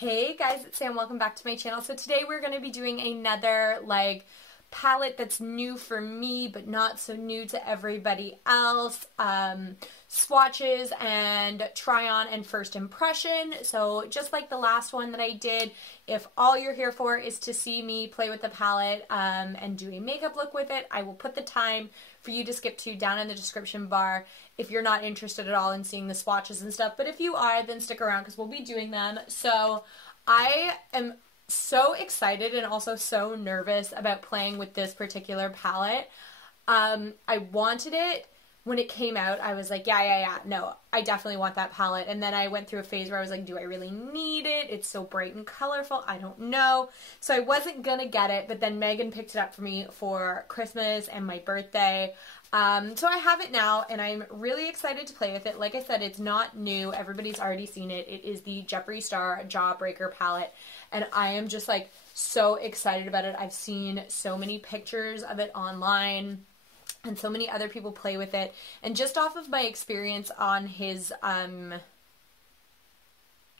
Hey guys, it's Sam. Welcome back to my channel. So today we're going to be doing another palette that's new for me but not so new to everybody else. Swatches and try on and first impression. So just like the last one that I did, if all you're here for is to see me play with the palette and do a makeup look with it, I will put the time for you to skip to down in the description bar if you're not interested at all in seeing the swatches and stuff. But if you are, then stick around because we'll be doing them. So I am so excited and also so nervous about playing with this particular palette. I wanted it when it came out. I was like, yeah, no, I definitely want that palette. And then I went through a phase where I was like, do I really need it? It's so bright and colorful. I don't know. So I wasn't gonna get it, but then Megan picked it up for me for Christmas and my birthday. So I have it now, and I'm really excited to play with it. Like I said, it's not new. Everybody's already seen it. It is the JEFREESTAR Jawbreaker Palette, and I am just like so excited about it. I've seen so many pictures of it online, and so many other people play with it. And just off of my experience on his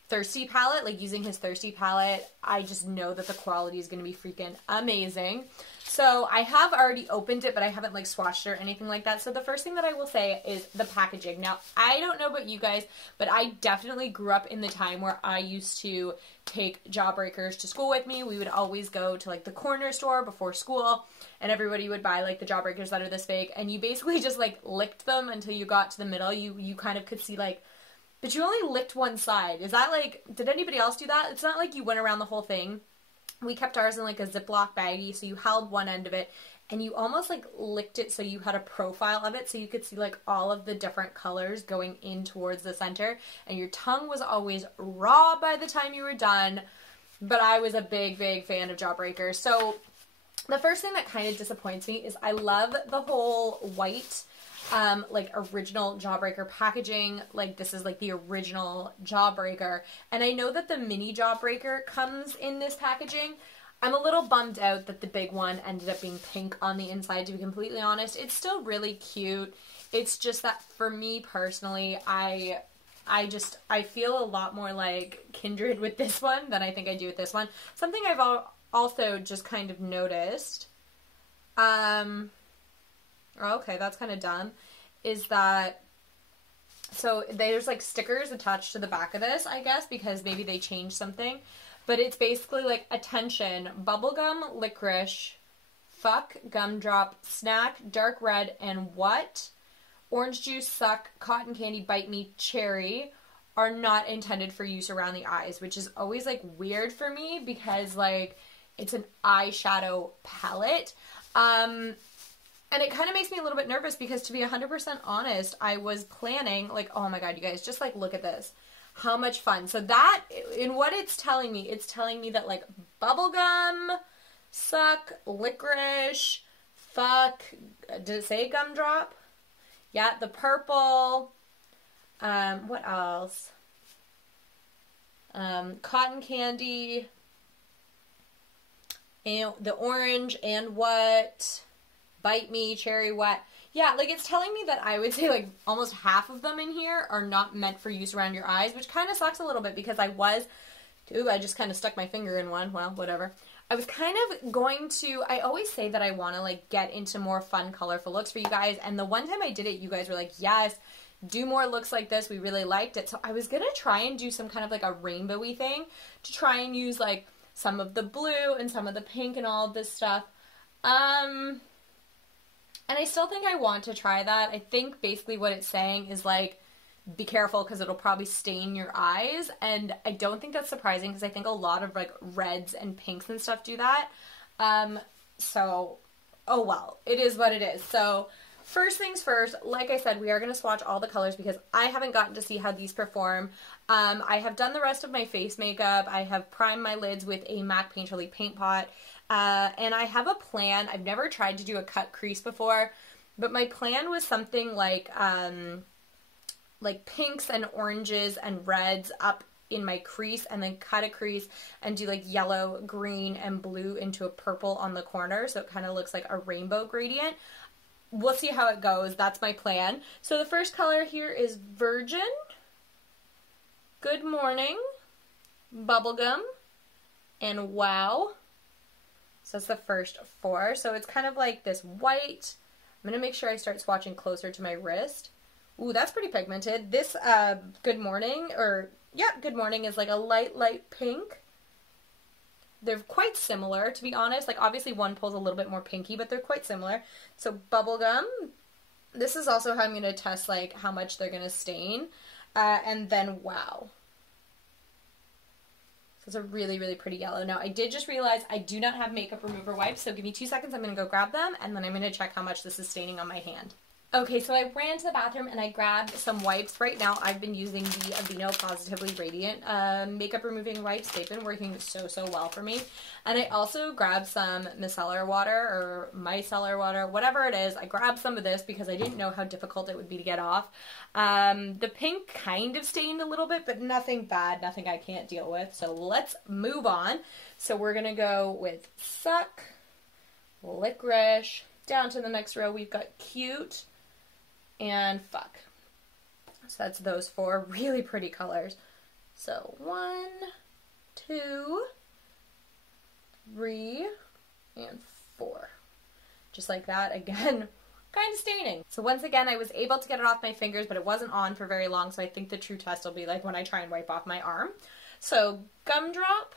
Thirsty palette, like using his Thirsty palette, I just know that the quality is going to be freaking amazing. So I have already opened it, but I haven't like swatched it or anything like that. So the first thing that I will say is the packaging. Now, I don't know about you guys, but I definitely grew up in the time where I used to take Jawbreakers to school with me. We would always go to like the corner store before school, and everybody would buy like the Jawbreakers that are this big, and you basically just like licked them until you got to the middle. You kind of could see like, but you only licked one side. Is that like, did anybody else do that? It's not like you went around the whole thing. We kept ours in like a Ziploc baggie, so you held one end of it and you almost like licked it so you had a profile of it so you could see like all of the different colors going in towards the center, and your tongue was always raw by the time you were done. But I was a big fan of Jawbreakers. So the first thing that kind of disappoints me is I love the whole white like original Jawbreaker packaging. Like this is like the original Jawbreaker, and I know that the mini Jawbreaker comes in this packaging. I'm a little bummed out that the big one ended up being pink on the inside, to be completely honest. It's still really cute. It's just that for me personally, I feel a lot more like kindred with this one than I think I do with this one. Something I've also just kind of noticed, okay, that's kind of dumb, is that, so there's like stickers attached to the back of this, I guess, because maybe they changed something, but it's basically like, attention, bubblegum, licorice, fuck, gumdrop, snack, dark red, and what? Orange juice, suck, cotton candy, bite me, cherry are not intended for use around the eyes, which is always like weird for me because like it's an eyeshadow palette. And it kind of makes me a little bit nervous because, to be 100% honest, I was planning, like, oh my god, you guys, just, like, look at this. How much fun. So that, in what it's telling me that, like, bubblegum, suck, licorice, fuck, did it say gumdrop? Yeah, the purple, what else? Cotton candy, and the orange, and what? Bite me, cherry, what? Yeah, like it's telling me that I would say like almost half of them in here are not meant for use around your eyes, which kind of sucks a little bit because I just kind of stuck my finger in one. Well, whatever. I was kind of going to, I always say that I want to like get into more fun, colorful looks for you guys. And the one time I did it, you guys were like, yes, do more looks like this. We really liked it. So I was going to try and do some kind of like a rainbowy thing to try and use like some of the blue and some of the pink and all of this stuff. And I still think I want to try that. I think basically what it's saying is like, be careful because it'll probably stain your eyes. And I don't think that's surprising because I think a lot of like reds and pinks and stuff do that. So, oh well, it is what it is. So first things first, like I said, we are going to swatch all the colors because I haven't gotten to see how these perform. I have done the rest of my face makeup. I have primed my lids with a MAC Painterly paint pot. And I have a plan. I've never tried to do a cut crease before, but my plan was something like pinks and oranges and reds up in my crease, and then cut a crease and do like yellow, green, and blue into a purple on the corner, so it kind of looks like a rainbow gradient. We'll see how it goes. That's my plan. So the first color here is Virgin, Good Morning, Bubblegum, and Wow. So that's the first 4. So it's kind of like this white. I'm going to make sure I start swatching closer to my wrist. Ooh, that's pretty pigmented. This Good Morning, Good Morning is like a light pink. They're quite similar, to be honest. Like, obviously one pulls a little bit more pinky, but they're quite similar. So Bubblegum. This is also how I'm going to test, like, how much they're going to stain. And then Wow. So it's a really, really pretty yellow. Now, I did just realize I do not have makeup remover wipes, so give me 2 seconds. I'm going to go grab them, and then I'm going to check how much this is staining on my hand. Okay, so I ran to the bathroom and I grabbed some wipes. Right now, I've been using the Aveeno Positively Radiant makeup removing wipes. They've been working so well for me. And I also grabbed some micellar water or micellar water, whatever it is. I grabbed some of this because I didn't know how difficult it would be to get off. The pink kind of stained a little bit, but nothing bad, nothing I can't deal with. So let's move on. So we're going to go with Suck, Licorice. Down to the next row, we've got Cute, and Fuck. So that's those 4 really pretty colors. So 1, 2, 3, and 4. Just like that. Again, kind of staining. So once again, I was able to get it off my fingers, but it wasn't on for very long, so I think the true test will be like when I try and wipe off my arm. So Gumdrop,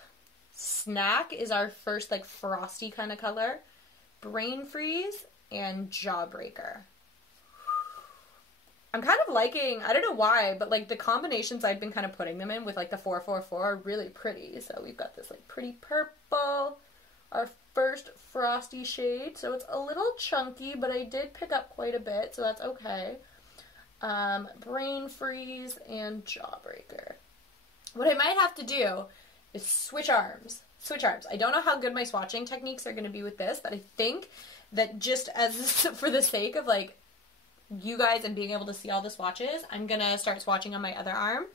Snack is our first like frosty kind of color, Brain Freeze, and Jawbreaker. I'm kind of liking, I don't know why, but like the combinations I've been kind of putting them in with like the 444 are really pretty. So we've got this like pretty purple, our first frosty shade. So it's a little chunky, but I did pick up quite a bit, so that's okay. Brain Freeze and Jawbreaker. What I might have to do is switch arms. I don't know how good my swatching techniques are going to be with this, but I think that just as for the sake of like you guys and being able to see all the swatches, I'm going to start swatching on my other arm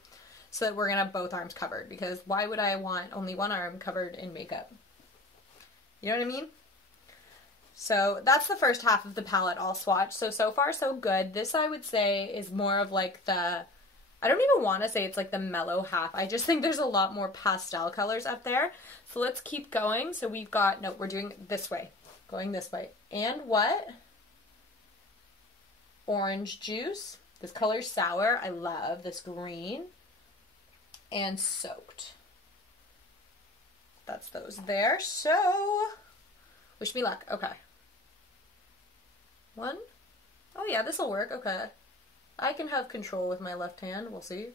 so that we're going to have both arms covered, because why would I want only one arm covered in makeup? You know what I mean? So that's the first half of the palette all swatched. So far so good. This I would say is more of like the, I don't even want to say it's like the mellow half. I just think there's a lot more pastel colors up there. So let's keep going. So we've got, no, we're doing this way. Going this way. And what? Orange Juice. This color's Sour. I love this green. And Soaked. That's those there. So, wish me luck. Okay. 1. Oh yeah, this'll work. Okay. I can have control with my left hand. We'll see.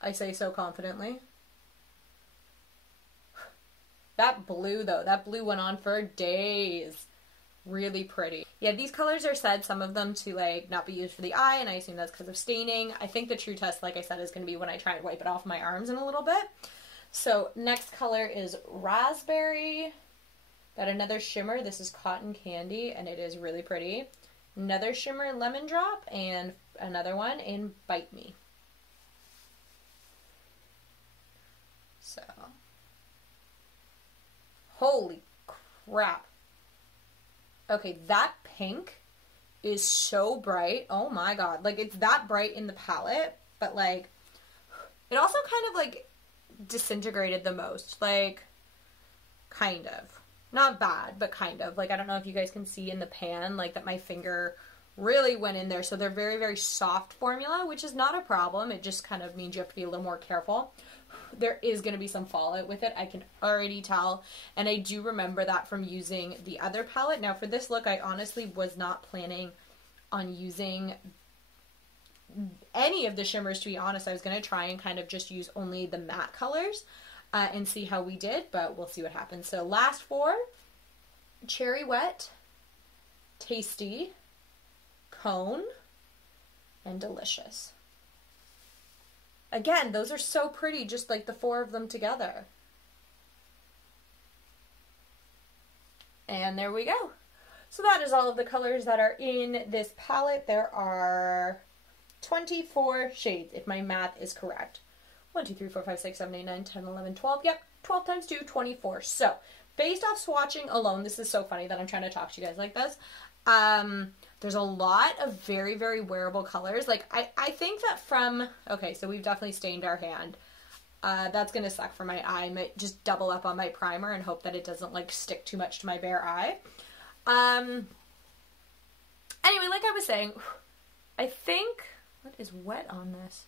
I say so confidently. That blue, though. That blue went on for days. Really pretty. Yeah, these colors are said, some of them, to like not be used for the eye, and I assume that's because of staining. I think the true test, like I said, is going to be when I try and wipe it off my arms in a little bit. So next color is Raspberry. Got another shimmer. This is Cotton Candy, and it is really pretty. Another shimmer, Lemon Drop, and another one in Bite Me. So, holy crap. Okay, that pink is so bright. Oh my god. Like, it's that bright in the palette, but like, it also kind of like disintegrated the most. Like, kind of. Not bad, but kind of. Like, I don't know if you guys can see in the pan, like, that my finger really went in there. So they're very, very soft formula, which is not a problem. It just kind of means you have to be a little more careful. There is going to be some fallout with it. I can already tell. And I do remember that from using the other palette. Now, for this look, I honestly was not planning on using any of the shimmers, to be honest. I was going to try and kind of just use only the matte colors. And see how we did, but we'll see what happens. So last 4, Cherry Wet, Tasty, Cone, and Delicious. Again, those are so pretty, just like the 4 of them together. And there we go. So that is all of the colors that are in this palette. There are 24 shades, if my math is correct. 1, 2, 3, 4, 5, 6, 7, 8, 9, 10, 11, 12. Yep, 12 times 2, 24. So, based off swatching alone, this is so funny that I'm trying to talk to you guys like this. There's a lot of very, very wearable colors. Like, I think that from, okay, so we've definitely stained our hand. That's going to suck for my eye. I might just double up on my primer and hope that it doesn't like stick too much to my bare eye. Anyway, like I was saying, I think, what is wet on this?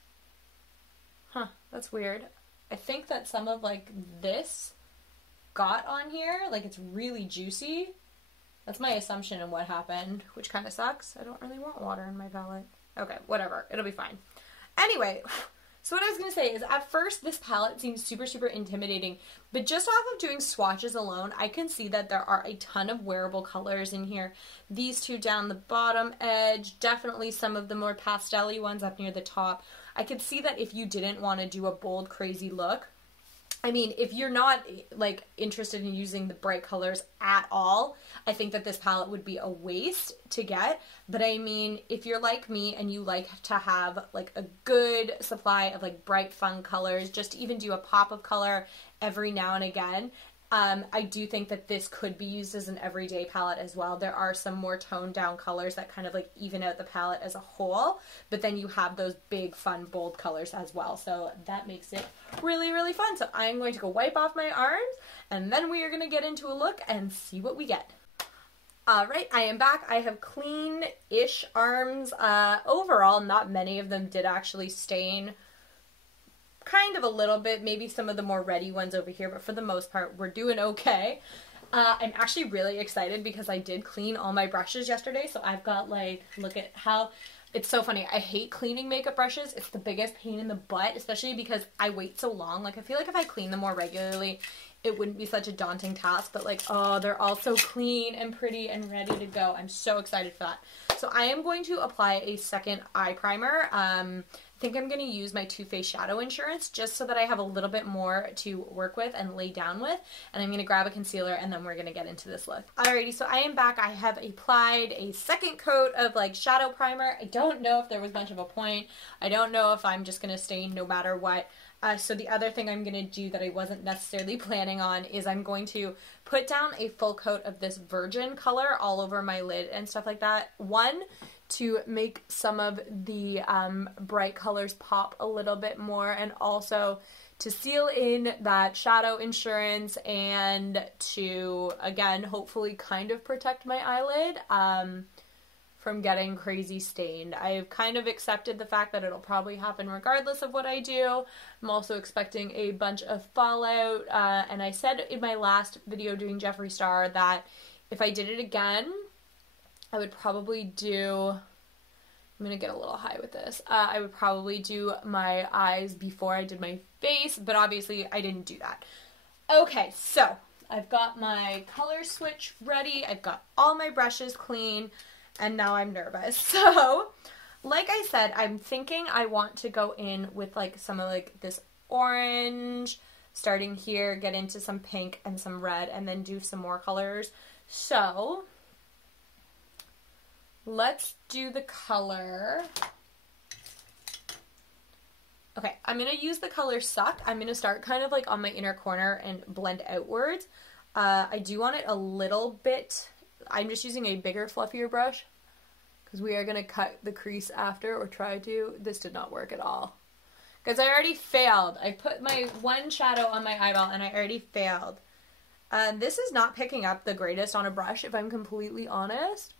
Huh, that's weird. I think that some of like this got on here, like it's really juicy. That's my assumption and what happened, which kind of sucks. I don't really want water in my palette. Okay, whatever, it'll be fine. Anyway, so what I was going to say is at first this palette seems super, super intimidating, but just off of doing swatches alone, I can see that there are a ton of wearable colors in here. These two down the bottom edge, definitely some of the more pastel-y ones up near the top. I could see that if you didn't want to do a bold, crazy look, I mean, if you're not, like, interested in using the bright colors at all, I think that this palette would be a waste to get. But I mean, if you're like me and you like to have, like, a good supply of, like, bright, fun colors, just to even do a pop of color every now and again, I do think that this could be used as an everyday palette as well. There are some more toned down colors that kind of like even out the palette as a whole, but then you have those big, fun, bold colors as well. So that makes it really, really fun. So I'm going to go wipe off my arms and then we are going to get into a look and see what we get. Alright, I am back. I have clean-ish arms. Overall, not many of them did actually stain. Kind of a little bit, maybe some of the more ready ones over here, but for the most part, we're doing okay. I'm actually really excited because I did clean all my brushes yesterday, so I've got, like, look at how, it's so funny, I hate cleaning makeup brushes. It's the biggest pain in the butt, especially because I wait so long. Like, I feel like if I clean them more regularly, it wouldn't be such a daunting task, but, like, oh, they're all so clean and pretty and ready to go. I'm so excited for that. So I am going to apply a second eye primer. I think I'm going to use my Too Faced Shadow Insurance just so that I have a little bit more to work with and lay down with. And I'm going to grab a concealer and then we're going to get into this look. Alrighty, so I am back. I have applied a second coat of like shadow primer. I don't know if there was much of a point. I don't know if I'm just going to stain no matter what. So the other thing I'm going to do that I wasn't necessarily planning on is I'm going to put down a full coat of this Virgin color all over my lid and stuff like that. One, to make some of the bright colors pop a little bit more, and also to seal in that shadow insurance and to, again, hopefully kind of protect my eyelid from getting crazy stained. I've kind of accepted the fact that it'll probably happen regardless of what I do. I'm also expecting a bunch of fallout, and I said in my last video doing JEFREESTAR that if I did it again, I would probably do, I'm going to get a little high with this, I would probably do my eyes before I did my face, but obviously I didn't do that. Okay, so I've got my color switch ready, I've got all my brushes clean, and now I'm nervous. So, like I said, I'm thinking I want to go in with like some of like this orange, starting here, get into some pink and some red, and then do some more colors. So let's do the color. Okay, I'm going to use the color Suck. I'm going to start kind of like on my inner corner and blend outwards. I do want it a little bit, I'm just using a bigger, fluffier brush because we are going to cut the crease after, or try to. This did not work at all because I already failed. I put my one shadow on my eyeball and I already failed. This is not picking up the greatest on a brush, if I'm completely honest.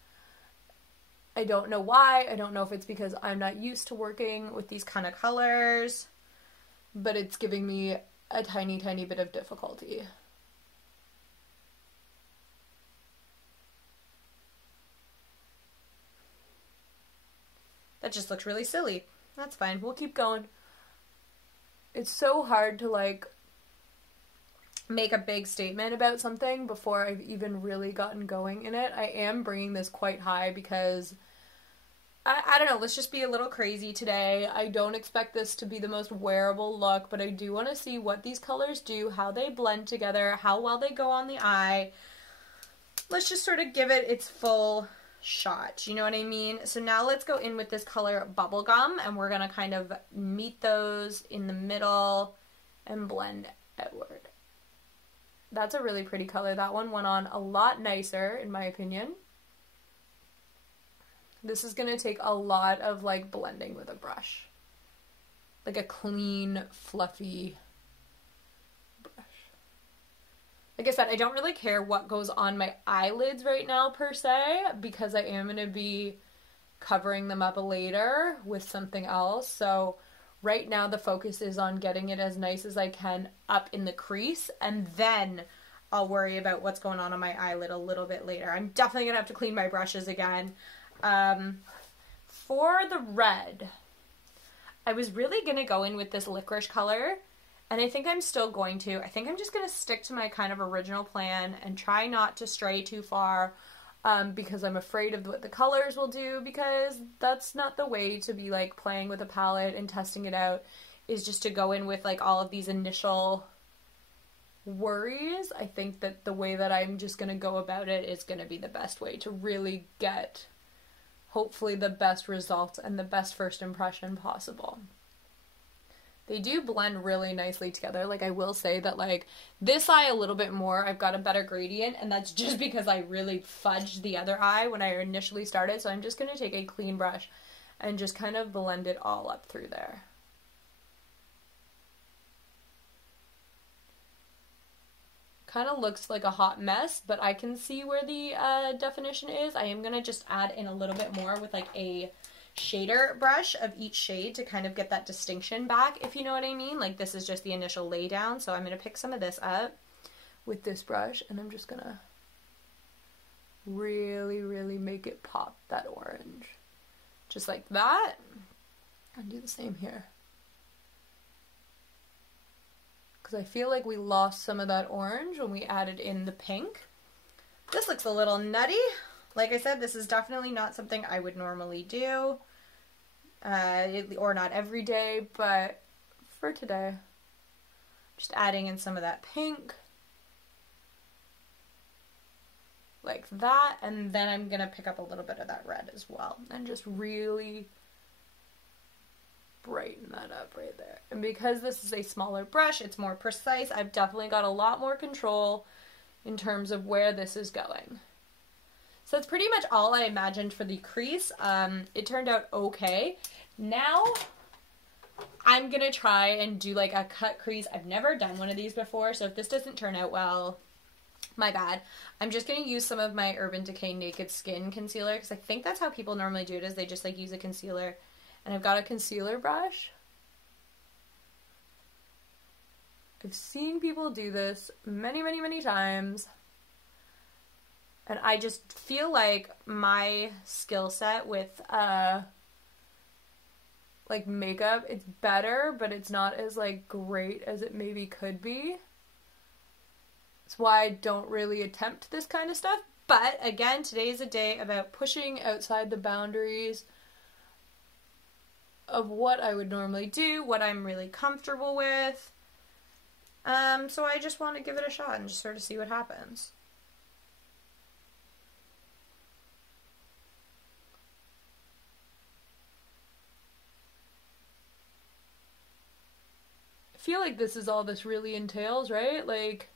I don't know why. I don't know if it's because I'm not used to working with these kind of colors, but it's giving me a tiny, tiny bit of difficulty. That just looks really silly. That's fine. We'll keep going. It's so hard to like make a big statement about something before I've even really gotten going in it. I am bringing this quite high because I don't know, let's just be a little crazy today. I don't expect this to be the most wearable look, but I do want to see what these colors do, how they blend together, how well they go on the eye. Let's just sort of give it its full shot, you know what I mean? So now let's go in with this color Bubblegum, and we're going to kind of meet those in the middle and blend outward. That's a really pretty color. That one went on a lot nicer, in my opinion. This is going to take a lot of, like, blending with a brush. Like a clean, fluffy Like I said, I don't really care what goes on my eyelids right now per se, because I am going to be covering them up later with something else. So right now the focus is on getting it as nice as I can up in the crease, and then I'll worry about what's going on my eyelid a little bit later. I'm definitely going to have to clean my brushes again. For the red, I was really going to go in with this licorice color, and I think I'm still going to. I think I'm just going to stick to my kind of original plan and try not to stray too far, because I'm afraid of what the colors will do, because that's not the way to be like playing with a palette and testing it out, is just to go in with like all of these initial worries. I think that the way that I'm just going to go about it is going to be the best way to really get hopefully the best results and the best first impression possible. They do blend really nicely together. Like, I will say that, like, this eye a little bit more, I've got a better gradient, and that's just because I really fudged the other eye when I initially started. So I'm just going to take a clean brush and just kind of blend it all up through there. Kind of looks like a hot mess, but I can see where the definition is. I am going to just add in a little bit more with, like, a shader brush of each shade to kind of get that distinction back, if you know what I mean. Like, this is just the initial lay down, so I'm going to pick some of this up with this brush, and I'm just going to really, really make it pop, that orange. Just like that. And do the same here. Because I feel like we lost some of that orange when we added in the pink. This looks a little nutty. Like I said, this is definitely not something I would normally do, or not every day, but for today, just adding in some of that pink, like that, and then I'm going to pick up a little bit of that red as well, and just really brighten that up right there. And because this is a smaller brush, it's more precise. I've definitely got a lot more control in terms of where this is going. So that's pretty much all I imagined for the crease. It turned out okay. Now I'm going to try and do like a cut crease. I've never done one of these before, so if this doesn't turn out well, my bad. I'm just going to use some of my Urban Decay Naked Skin concealer, because I think that's how people normally do it, is they just like use a concealer. And I've got a concealer brush. I've seen people do this many, many, many times. And I just feel like my skill set with, like, makeup, it's better, but it's not as, like, great as it maybe could be. That's why I don't really attempt this kind of stuff. But, again, today's a day about pushing outside the boundaries of what I would normally do, what I'm really comfortable with. So I just want to give it a shot and just sort of see what happens. I feel like this is all this really entails, right? Like,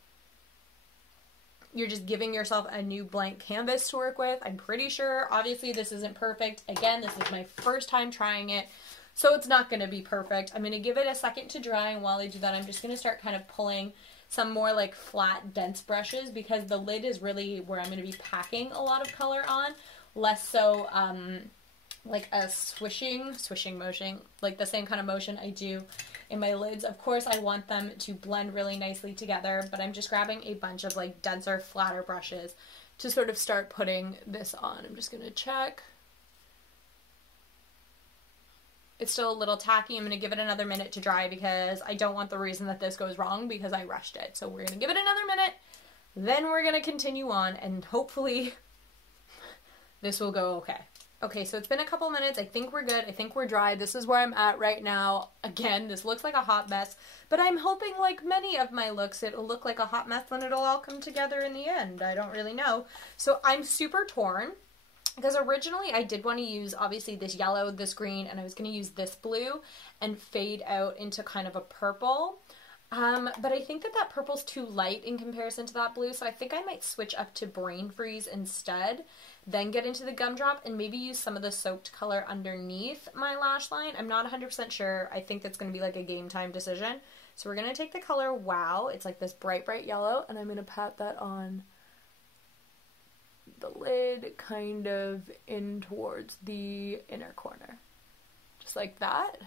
you're just giving yourself a new blank canvas to work with. I'm pretty sure, obviously this isn't perfect. Again, this is my first time trying it, so it's not going to be perfect. I'm going to give it a second to dry, and while I do that, I'm just going to start kind of pulling some more like flat, dense brushes, because the lid is really where I'm going to be packing a lot of color on, less so like a swishing motion, like the same kind of motion I do in my lids. Of course, I want them to blend really nicely together, but I'm just grabbing a bunch of like denser, flatter brushes to sort of start putting this on. I'm just going to check. It's still a little tacky. I'm going to give it another minute to dry, because I don't want the reason that this goes wrong because I rushed it. So we're going to give it another minute, then we're going to continue on, and hopefully this will go okay. Okay, so it's been a couple minutes. I think we're good. I think we're dry. This is where I'm at right now. Again, this looks like a hot mess, but I'm hoping, like many of my looks, it'll look like a hot mess when it'll all come together in the end. I don't really know. So I'm super torn, because originally I did want to use, obviously, this yellow, this green, and I was going to use this blue and fade out into kind of a purple. But I think that that purple's too light in comparison to that blue, so I think I might switch up to Brain Freeze instead, then get into the Gumdrop, and maybe use some of the soaked color underneath my lash line. I'm not 100% sure. I think that's going to be like a game time decision, So we're going to take the color Wow. It's like this bright, bright yellow, and I'm going to pat that on the lid, kind of in towards the inner corner. Just like that.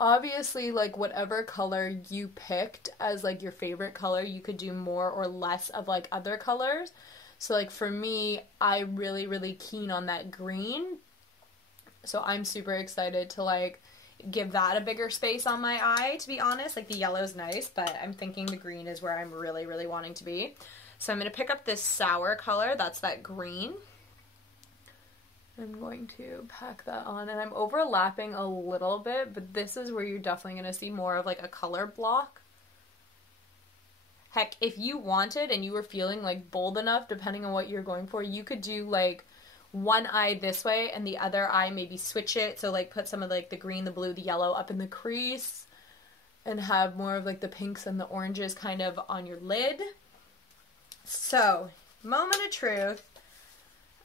Obviously, like, whatever color you picked as, like, your favorite color, you could do more or less of, like, other colors. So, like, for me, I'm really, really keen on that green. So I'm super excited to, like, give that a bigger space on my eye, to be honest. Like, the yellow's nice, but I'm thinking the green is where I'm really, really wanting to be. So I'm going to pick up this sour color. That's that green. I'm going to pack that on, and I'm overlapping a little bit, but this is where you're definitely going to see more of like a color block. Heck, if you wanted and you were feeling like bold enough, depending on what you're going for, you could do like one eye this way and the other eye maybe switch it. So like put some of like the green, the blue, the yellow up in the crease and have more of like the pinks and the oranges kind of on your lid. So, moment of truth.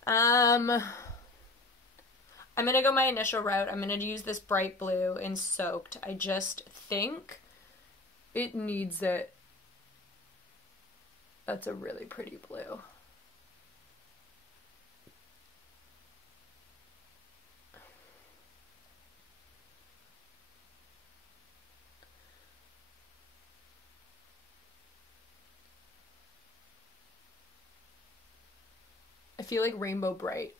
I'm going to go my initial route. I'm going to use this bright blue in Soaked. I just think it needs it. That's a really pretty blue. I feel like Rainbow Bright.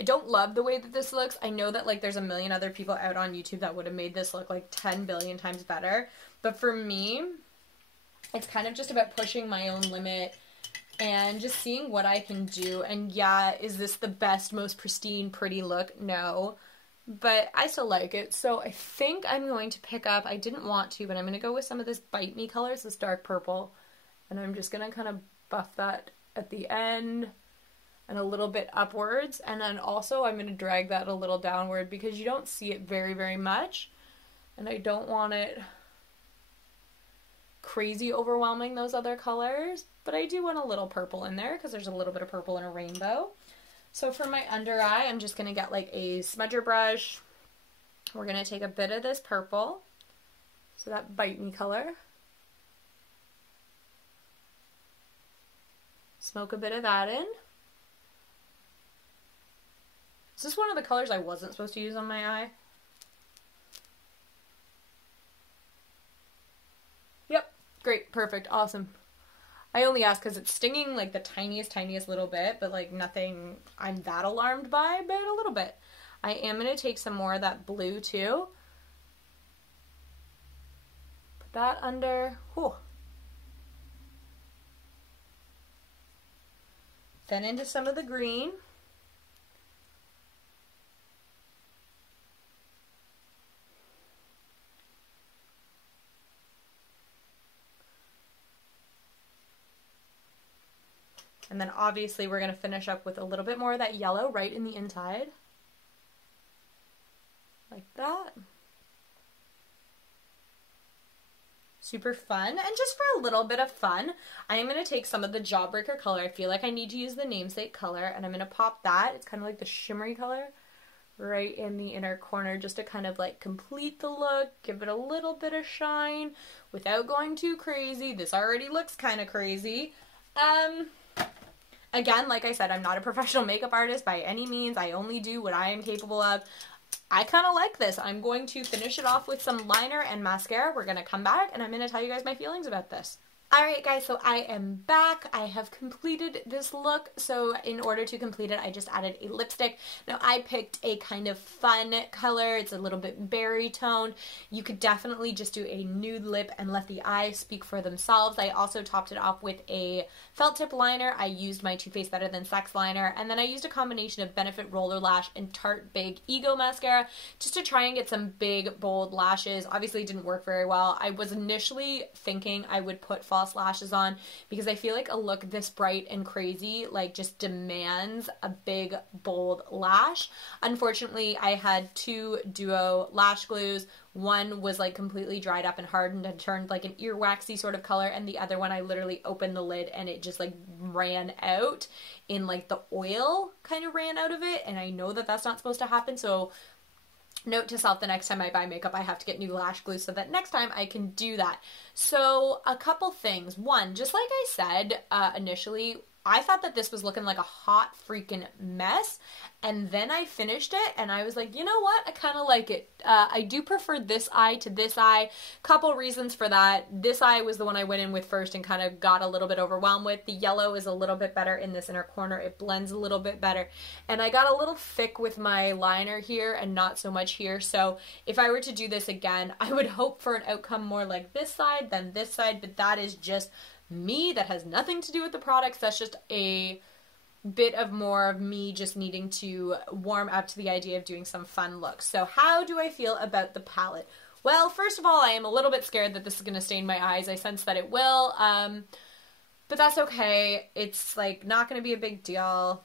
I don't love the way that this looks. I know that like there's a million other people out on YouTube that would have made this look like 10 billion times better. But for me, it's kind of just about pushing my own limit and just seeing what I can do. And yeah, is this the best, most pristine, pretty look? No. But I still like it. So I think I'm going to pick up, I didn't want to, but I'm going to go with some of this Bite Me colors, this dark purple. And I'm just going to kind of buff that at the end and a little bit upwards, and then also I'm going to drag that a little downward because you don't see it very, very much, and I don't want it crazy overwhelming those other colors, but I do want a little purple in there because there's a little bit of purple in a rainbow. So for my under eye, I'm just going to get like a smudger brush. We're going to take a bit of this purple, so that Bite Me color. Smoke a bit of that in. Is this one of the colors I wasn't supposed to use on my eye? Yep. Great. Perfect. Awesome. I only asked because it's stinging like the tiniest little bit, but like nothing I'm that alarmed by, but a little bit. I am going to take some more of that blue too. Put that under. Whew. Then into some of the green. And then obviously we're going to finish up with a little bit more of that yellow right in the inside. Like that. Super fun. And just for a little bit of fun, I am going to take some of the Jawbreaker color. I feel like I need to use the namesake color, and I'm going to pop that. It's kind of like the shimmery color right in the inner corner just to kind of like complete the look, give it a little bit of shine without going too crazy. This already looks kind of crazy. Again, like I said, I'm not a professional makeup artist by any means. I only do what I am capable of. I kind of like this. I'm going to finish it off with some liner and mascara. We're going to come back and I'm going to tell you guys my feelings about this. Alright guys, so I am back. I have completed this look. So in order to complete it, I just added a lipstick. Now I picked a kind of fun color. It's a little bit berry tone. You could definitely just do a nude lip and let the eyes speak for themselves. I also topped it off with a felt tip liner. I used my Too Faced Better Than Sex liner, and then I used a combination of Benefit Roller Lash and Tarte Big Ego mascara just to try and get some big bold lashes. Obviously it didn't work very well. I was initially thinking I would put false lashes on because I feel like a look this bright and crazy like just demands a big bold lash. Unfortunately, I had two duo lash glues. One was like completely dried up and hardened and turned like an earwaxy sort of color, and the other one I literally opened the lid and it just like ran out in like the oil kind of ran out of it, and I know that that's not supposed to happen, so Note to self, the next time I buy makeup, I have to get new lash glue so that next time I can do that. So a couple things. One, just like I said initially, I thought that this was looking like a hot freaking mess, and then I finished it and I was like, you know what, I kind of like it. I do prefer this eye to this eye. Couple reasons for that. This eye was the one I went in with first and kind of got a little bit overwhelmed with. The yellow is a little bit better in this inner corner. It blends a little bit better, and I got a little thick with my liner here and not so much here. So if I were to do this again, I would hope for an outcome more like this side than this side, but that is just me. That has nothing to do with the products. That's just a bit of more of me just needing to warm up to the idea of doing some fun looks. So how do I feel about the palette? Well, first of all, I am a little bit scared that this is going to stain my eyes. I sense that it will, but that's okay. It's like not going to be a big deal.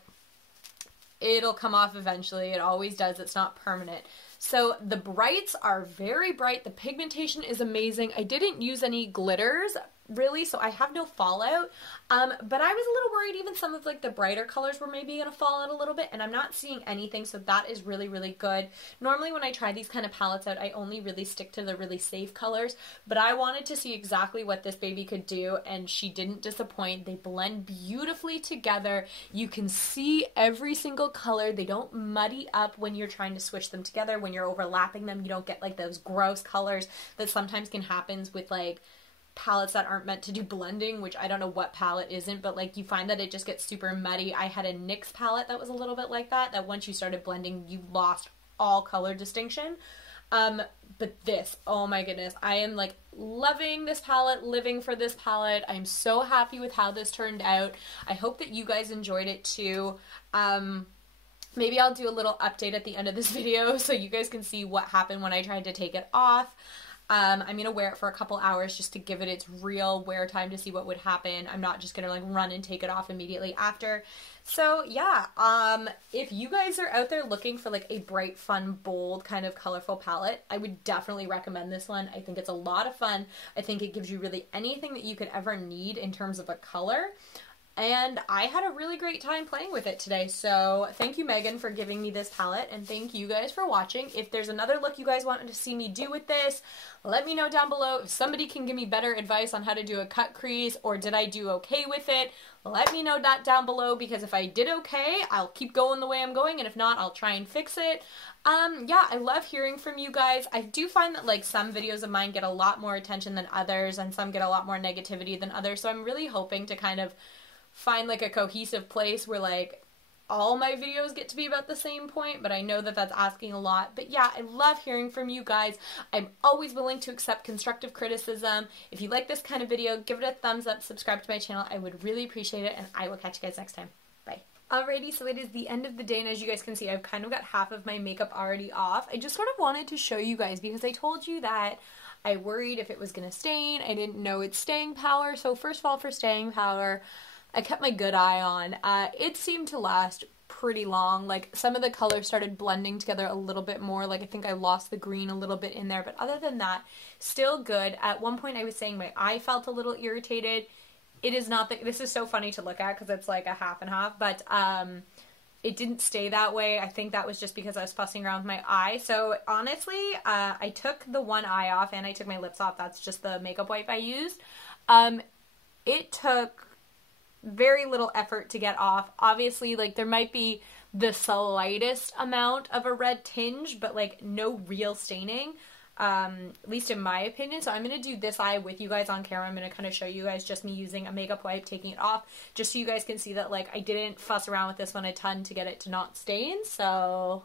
It'll come off eventually. It always does. It's not permanent. So the brights are very bright. The pigmentation is amazing. I didn't use any glitters, really, so I have no fallout, but I was a little worried even some of like the brighter colors were maybe gonna fall out a little bit, and I'm not seeing anything, so that is really, really good. Normally when I try these kind of palettes out, I only really stick to the really safe colors, but I wanted to see exactly what this baby could do, and she didn't disappoint. They blend beautifully together. You can see every single color. They don't muddy up when you're trying to switch them together. When you're overlapping them, you don't get like those gross colors that sometimes can happen with like palettes that aren't meant to do blending, which I don't know what palette isn't, but like you find that it just gets super muddy. I had a NYX palette that was a little bit like that once you started blending, you lost all color distinction. But this, oh my goodness, I am like loving this palette, living for this palette. I'm so happy with how this turned out. I hope that you guys enjoyed it too. Maybe I'll do a little update at the end of this video so you guys can see what happened when I tried to take it off. I'm going to wear it for a couple hours just to give it its real wear time to see what would happen. I'm not just going to like run and take it off immediately after. So yeah, if you guys are out there looking for like a bright, fun, bold, kind of colorful palette, I would definitely recommend this one. I think it's a lot of fun. I think it gives you really anything that you could ever need in terms of a color. And I had a really great time playing with it today. So thank you, Megan, for giving me this palette. And thank you guys for watching. If there's another look you guys wanted to see me do with this, let me know down below. If somebody can give me better advice on how to do a cut crease, or did I do okay with it, let me know that down below, because if I did okay, I'll keep going the way I'm going. And if not, I'll try and fix it. Yeah, I love hearing from you guys. I do find that like some videos of mine get a lot more attention than others, and some get a lot more negativity than others. So I'm really hoping to kind of find like a cohesive place where like all my videos get to be about the same point, but I know that that's asking a lot. But yeah, I love hearing from you guys. I'm always willing to accept constructive criticism. If you like this kind of video, give it a thumbs up, subscribe to my channel. I would really appreciate it, and I will catch you guys next time. Bye. Alrighty, so it is the end of the day, and as you guys can see, I've kind of got half of my makeup already off. I just sort of wanted to show you guys because I told you that I worried if it was going to stain. I didn't know its staying power. So first of all, for staying power, I kept my good eye on. It seemed to last pretty long. Like some of the colors started blending together a little bit more. Like I think I lost the green a little bit in there, but other than that, still good. At one point I was saying my eye felt a little irritated. It is not that, this is so funny to look at because it's like a half and half, but it didn't stay that way. I think that was just because I was fussing around with my eye. So honestly, I took the one eye off and I took my lips off. That's just the makeup wipe I used. It took very little effort to get off. Obviously, like there might be the slightest amount of a red tinge, but like no real staining, at least in my opinion. So I'm going to do this eye with you guys on camera. I'm going to kind of show you guys just me using a makeup wipe, taking it off, just so you guys can see that like I didn't fuss around with this one a ton to get it to not stain. So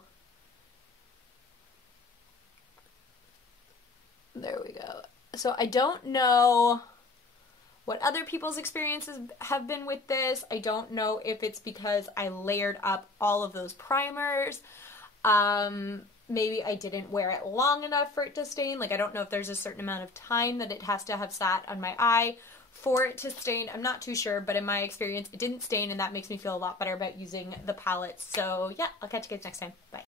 there we go. So I don't know what other people's experiences have been with this. I don't know if it's because I layered up all of those primers. Maybe I didn't wear it long enough for it to stain. Like I don't know if there's a certain amount of time that it has to have sat on my eye for it to stain. I'm not too sure, but in my experience, it didn't stain, and that makes me feel a lot better about using the palette. So yeah, I'll catch you guys next time. Bye.